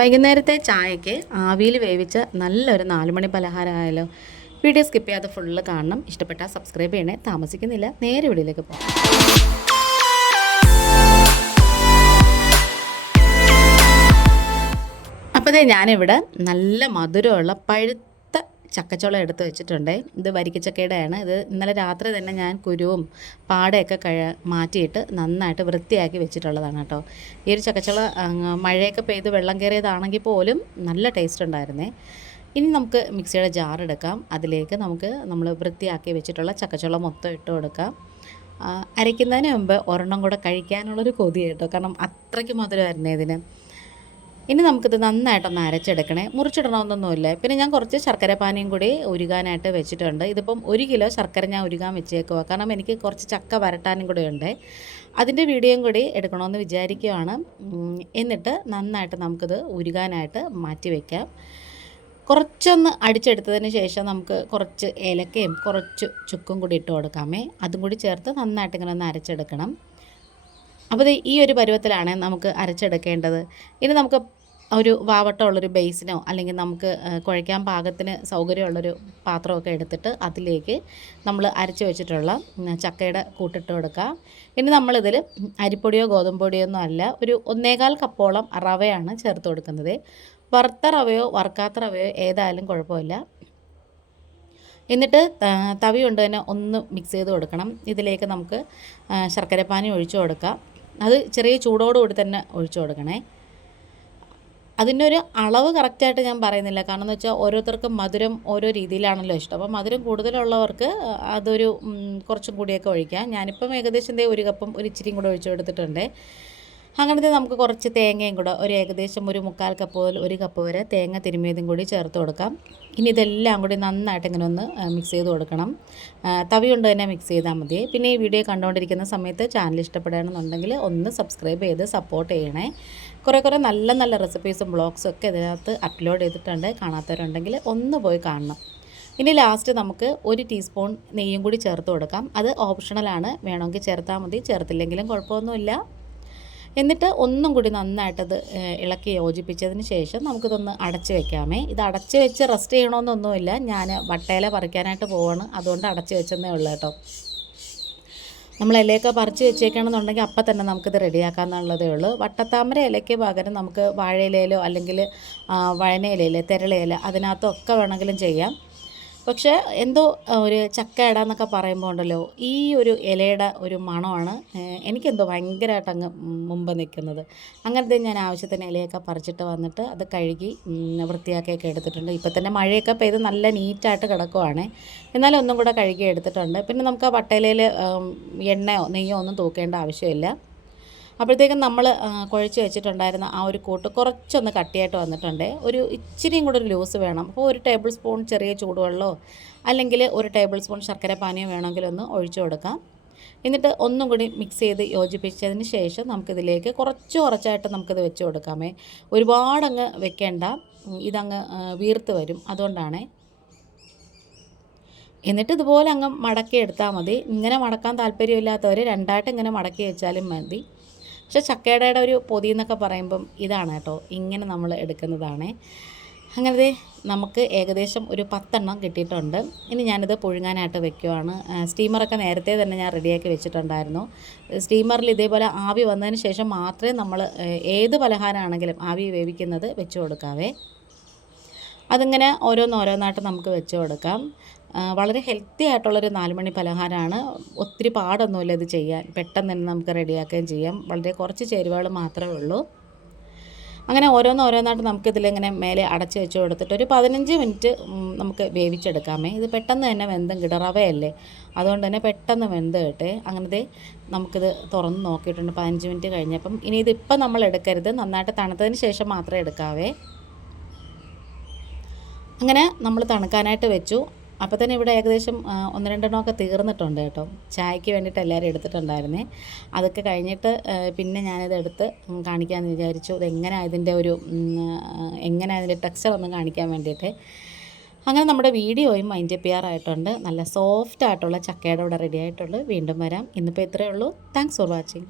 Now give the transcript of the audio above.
വൈകുന്നേരത്തെ ചായയ്ക്ക് ആവിയിൽ വേവിച്ച നല്ലൊരു നാലുമണി പലഹാരമായാലോ? വീഡിയോ സ്കിപ്പ് ചെയ്യാതെ ഫുള്ള് കാണണം. ഇഷ്ടപ്പെട്ടാൽ സബ്സ്ക്രൈബ് ചെയ്യണേ. താമസിക്കുന്നില്ല. നേരെ വീടിലേക്ക് പോകാം. അപ്പോൾ ഞാനിവിടെ നല്ല മധുരമുള്ള പഴുത്ത ചക്കച്ചോളം എടുത്ത് വെച്ചിട്ടുണ്ട്. ഇത് വരിക്കച്ചക്കയുടെയാണ്. ഇത് ഇന്നലെ രാത്രി തന്നെ ഞാൻ കുരുവും പാടയൊക്കെ കഴ മാറ്റിയിട്ട് നന്നായിട്ട് വൃത്തിയാക്കി വെച്ചിട്ടുള്ളതാണ് കേട്ടോ. ഈ ഒരു ചക്കച്ചുള മഴയൊക്കെ പെയ്ത് വെള്ളം കയറിയതാണെങ്കിൽ പോലും നല്ല ടേസ്റ്റ് ഉണ്ടായിരുന്നേ. ഇനി നമുക്ക് മിക്സിയുടെ ജാർ എടുക്കാം. അതിലേക്ക് നമുക്ക് നമ്മൾ വൃത്തിയാക്കി വെച്ചിട്ടുള്ള ചക്കച്ചുളം മൊത്തം ഇട്ട് കൊടുക്കാം. അരയ്ക്കുന്നതിന് മുമ്പ് ഒരെണ്ണം കൂടെ കഴിക്കാനുള്ളൊരു കൊതി കേട്ടോ. കാരണം അത്രയ്ക്ക് മധുരമായിരുന്നേ ഇതിന്. ഇനി നമുക്കിത് നന്നായിട്ടൊന്ന് അരച്ചെടുക്കണേ. മുറിച്ചിടണമെന്നൊന്നുമില്ല പിന്നെ ഞാൻ കുറച്ച് ശർക്കര പാനിയും കൂടി ഉരുകാനായിട്ട് വെച്ചിട്ടുണ്ട്. ഇതിപ്പം ഒരു കിലോ ശർക്കര ഞാൻ ഉരുകാൻ വെച്ചേക്കുക കാരണം എനിക്ക് കുറച്ച് ചക്ക വരട്ടാനും കൂടെ ഉണ്ട്. അതിന്റെ വീഡിയോയും കൂടി എടുക്കണമെന്ന് വിചാരിക്കുകയാണ് എന്നിട്ട് നന്നായിട്ട് നമുക്കിത് ഉരുകാനായിട്ട് മാറ്റി വയ്ക്കാം കുറച്ചൊന്ന് അടിച്ചെടുത്തതിന് ശേഷം നമുക്ക് കുറച്ച് ഏലക്കയും കുറച്ച് ചുക്കും കൂടി ഇട്ട് കൊടുക്കാമേ. അതും കൂടി ചേർത്ത് നന്നായിട്ട് ഇങ്ങനെ ഒന്ന് അരച്ചെടുക്കണം. അപ്പോൾ ഈ ഒരു പരുവത്തിലാണ് നമുക്ക് അരച്ചെടുക്കേണ്ടത്. ഇനി നമുക്ക് ഒരു വാവട്ടമുള്ളൊരു ബേസിനോ അല്ലെങ്കിൽ നമുക്ക് കുഴയ്ക്കാൻ പാകത്തിന് സൗകര്യമുള്ളൊരു പാത്രമൊക്കെ എടുത്തിട്ട് അതിലേക്ക് നമ്മൾ അരച്ച് വെച്ചിട്ടുള്ള ചക്കയുടെ കൂട്ടിട്ട് കൊടുക്കുക. ഇനി നമ്മളിതിൽ അരിപ്പൊടിയോ ഗോതമ്പ് പൊടിയോ ഒന്നും അല്ല ഒരു ഒന്നേകാൽ കപ്പോളം റവയാണ് ചേർത്ത് കൊടുക്കുന്നത്. വറുത്ത റവയോ വറുക്കാത്ത റവയോ ഏതായാലും കുഴപ്പമില്ല. എന്നിട്ട് തവി കൊണ്ട് തന്നെ ഒന്ന് മിക്സ് ചെയ്ത് കൊടുക്കണം. ഇതിലേക്ക് നമുക്ക് ശർക്കരപ്പാനി ഒഴിച്ചു കൊടുക്കാം. അത് ചെറിയ ചൂടോടുകൂടി തന്നെ ഒഴിച്ചു കൊടുക്കണേ. അതിന്റെ ഒരു അളവ് കറക്റ്റായിട്ട് ഞാൻ പറയുന്നില്ല. കാരണം എന്ന് വെച്ചാൽ ഓരോരുത്തർക്കും മധുരം ഓരോ രീതിയിലാണല്ലോ ഇഷ്ടം. അപ്പോൾ മധുരം കൂടുതലുള്ളവർക്ക് അതൊരു കുറച്ചും കൂടിയൊക്കെ ഒഴിക്കാം. ഞാനിപ്പം ഏകദേശം ഒരു കപ്പും ഒരു ഇച്ചിരിയും കൂടെ ഒഴിച്ചു കൊടുത്തിട്ടുണ്ട്. അങ്ങനത്തെ നമുക്ക് കുറച്ച് തേങ്ങയും കൂടെ ഒരു ഏകദേശം ഒരു മുക്കാൽ കപ്പ് മുതൽ ഒരു കപ്പ് വരെ തേങ്ങ തിരുമിയതും കൂടി ചേർത്ത് കൊടുക്കാം. ഇനി ഇതെല്ലാം കൂടി നന്നായിട്ട് ഇങ്ങനെ ഒന്ന് മിക്സ് ചെയ്ത് കൊടുക്കണം. തവി കൊണ്ട് തന്നെ മിക്സ് ചെയ്താൽ മതി. പിന്നെ ഈ വീഡിയോ കണ്ടുകൊണ്ടിരിക്കുന്ന സമയത്ത് ചാനൽ ഇഷ്ടപ്പെടുകയാണെന്നുണ്ടെങ്കിൽ ഒന്ന് സബ്സ്ക്രൈബ് ചെയ്ത് സപ്പോർട്ട് ചെയ്യണേ. കുറേ കുറേ നല്ല നല്ല റെസിപ്പീസും ബ്ലോഗ്സും ഒക്കെ ഇതിനകത്ത് അപ്ലോഡ് ചെയ്തിട്ടുണ്ട്. കാണാത്തവരുണ്ടെങ്കിൽ ഒന്ന് പോയി കാണണം. ഇനി ലാസ്റ്റ് നമുക്ക് ഒരു ടീസ്പൂൺ നെയ്യും കൂടി ചേർത്ത് കൊടുക്കാം. അത് ഓപ്ഷണലാണ് വേണമെങ്കിൽ ചേർത്താൽ മതി. ചേർത്തില്ലെങ്കിലും കുഴപ്പമൊന്നുമില്ല. എന്നിട്ട് ഒന്നും കൂടി നന്നായിട്ടത് ഇളക്കി യോജിപ്പിച്ചതിന് ശേഷം നമുക്കിതൊന്ന് അടച്ച് വെക്കാമേ. ഇത് അടച്ച് വെച്ച് റെസ്റ്റ് ചെയ്യണമെന്നൊന്നുമില്ല ഞാൻ വട്ടയില പറിക്കാനായിട്ട് പോവാണ്. അതുകൊണ്ട് അടച്ച് വെച്ചെന്നേ ഉള്ളൂ കേട്ടോ. നമ്മൾ ഇലയൊക്കെ പറിച്ച് വെച്ചേക്കണമെന്നുണ്ടെങ്കിൽ അപ്പം തന്നെ നമുക്കിത് റെഡിയാക്കാമെന്നുള്ളതേ ഉള്ളൂ. വട്ടത്താമര ഇലയ്ക്ക് പകരം നമുക്ക് വാഴയിലയിലോ അല്ലെങ്കിൽ വഴനയിലയിലെ തിരളയില അതിനകത്തൊക്കെ വേണമെങ്കിലും ചെയ്യാം. പക്ഷേ എന്തോ ഒരു ചക്ക ഇടാന്നൊക്കെ പറയുമ്പോൾ ഉണ്ടല്ലോ ഈ ഒരു ഇലയുടെ ഒരു മണമാണ് എനിക്കെന്തോ ഭയങ്കരമായിട്ട് അങ്ങ് മുമ്പ് നിൽക്കുന്നത്. അങ്ങനത്തെ ഞാൻ ആവശ്യത്തിന് ഇലയൊക്കെ പറിച്ചിട്ട് വന്നിട്ട് അത് കഴുകി വൃത്തിയാക്കിയൊക്കെ എടുത്തിട്ടുണ്ട്. ഇപ്പം തന്നെ മഴയൊക്കെ പെയ്ത് നല്ല നീറ്റായിട്ട് കിടക്കുവാണ്. എന്നാലും ഒന്നും കൂടെ കഴുകി എടുത്തിട്ടുണ്ട്. പിന്നെ നമുക്ക് ആ വട്ടയിലയിൽ എണ്ണയോ നെയ്യോ ഒന്നും തൂക്കേണ്ട ആവശ്യമില്ല. അപ്പോഴത്തേക്കും നമ്മൾ കുഴച്ച് വെച്ചിട്ടുണ്ടായിരുന്ന ആ ഒരു കൂട്ട് കുറച്ചൊന്ന് കട്ടിയായിട്ട് വന്നിട്ടുണ്ട്. ഒരു ഇച്ചിരിയും കൂടെ ഒരു ലൂസ് വേണം. അപ്പോൾ ഒരു ടേബിൾ സ്പൂൺ ചെറിയ ചൂടുവെള്ളമോ അല്ലെങ്കിൽ ഒരു ടേബിൾ സ്പൂൺ ശർക്കര പാനീയം വേണമെങ്കിൽ ഒന്ന് ഒഴിച്ചു കൊടുക്കാം. എന്നിട്ട് ഒന്നും കൂടി മിക്സ് ചെയ്ത് യോജിപ്പിച്ചതിന് ശേഷം നമുക്കിതിലേക്ക് കുറച്ച് കുറച്ചായിട്ട് നമുക്കിത് വെച്ച് കൊടുക്കാമേ. ഒരുപാടങ്ങ് വെക്കേണ്ട. ഇതങ്ങ് വീർത്ത് വരും. അതുകൊണ്ടാണേ. എന്നിട്ട് ഇതുപോലെ അങ്ങ് മടക്കി എടുത്താൽ മതി. ഇങ്ങനെ മടക്കാൻ താല്പര്യമില്ലാത്തവർ രണ്ടായിട്ട് ഇങ്ങനെ മടക്കി വെച്ചാലും മതി. പക്ഷേ ചക്കയുടെ ഒരു പൊതി എന്നൊക്കെ പറയുമ്പം ഇതാണ് കേട്ടോ. ഇങ്ങനെ നമ്മൾ എടുക്കുന്നതാണ്. അങ്ങനെ നമുക്ക് ഏകദേശം ഒരു പത്തെണ്ണം കിട്ടിയിട്ടുണ്ട്. ഇനി ഞാനിത് പുഴുങ്ങാനായിട്ട് വെക്കുവാണ്. സ്റ്റീമറൊക്കെ നേരത്തെ തന്നെ ഞാൻ റെഡിയാക്കി വെച്ചിട്ടുണ്ടായിരുന്നു. സ്റ്റീമറിൽ ഇതേപോലെ ആവി വന്നതിന് ശേഷം മാത്രമേ നമ്മൾ ഏത് പലഹാരമാണെങ്കിലും ആവി വേവിക്കുന്നത് വെച്ച് കൊടുക്കാവേ. അതിങ്ങനെ ഓരോന്നോരോന്നായിട്ട് നമുക്ക് വെച്ച് കൊടുക്കാം. വളരെ ഹെൽത്തി ആയിട്ടുള്ളൊരു നാലുമണി പലഹാരമാണ്. ഒത്തിരി പാടൊന്നുമില്ല ഇത് ചെയ്യാൻ. പെട്ടെന്ന് തന്നെ നമുക്ക് റെഡിയാക്കുകയും ചെയ്യാം. വളരെ കുറച്ച് ചേരുവകൾ മാത്രമേ ഉള്ളൂ. അങ്ങനെ ഓരോന്ന് ഓരോന്നായിട്ട് നമുക്കിതിലിങ്ങനെ മേലെ അടച്ച് വെച്ച് കൊടുത്തിട്ട് ഒരു പതിനഞ്ച് മിനിറ്റ് നമുക്ക് വേവിച്ചെടുക്കാമേ. ഇത് പെട്ടെന്ന് തന്നെ വെന്തം കിട്ടും റവയല്ലേ അതുകൊണ്ട് തന്നെ പെട്ടെന്ന് വെന്ത് കിട്ടേ. അങ്ങനത്തെ നമുക്കിത് തുറന്ന് നോക്കിയിട്ടുണ്ട്. പതിനഞ്ച് മിനിറ്റ് കഴിഞ്ഞപ്പം ഇനി ഇതിപ്പം നമ്മൾ എടുക്കരുത്. നന്നായിട്ട് തണുത്തതിന് ശേഷം മാത്രമേ എടുക്കാവേ. അങ്ങനെ നമ്മൾ തണുക്കാനായിട്ട് വെച്ചു. അപ്പോൾ തന്നെ ഇവിടെ ഏകദേശം ഒന്ന് രണ്ടെണ്ണമൊക്കെ തീർന്നിട്ടുണ്ട് കേട്ടോ. ചായക്ക് വേണ്ടിയിട്ട് എല്ലാവരും എടുത്തിട്ടുണ്ടായിരുന്നേ. അതൊക്കെ കഴിഞ്ഞിട്ട് പിന്നെ ഞാനിത് എടുത്ത് കാണിക്കാമെന്ന് വിചാരിച്ചു. ഇതെങ്ങനെ ഇതിന്റെ ഒരു എങ്ങനെ അതിന്റെ ടെക്സ്ചർ ഒന്ന് കാണിക്കാൻ വേണ്ടിയിട്ട്. അങ്ങനെ നമ്മുടെ വീഡിയോയും മൈൻഡ് ചെയ്യാറായിട്ടുണ്ട് നല്ല സോഫ്റ്റ് ആയിട്ടുള്ള ചക്കയുടെ കൂടെ റെഡി ആയിട്ടുള്ളൂ വീണ്ടും വരാം. ഇന്നിപ്പോൾ ഇത്രയേ ഉള്ളൂ. Thanks for watching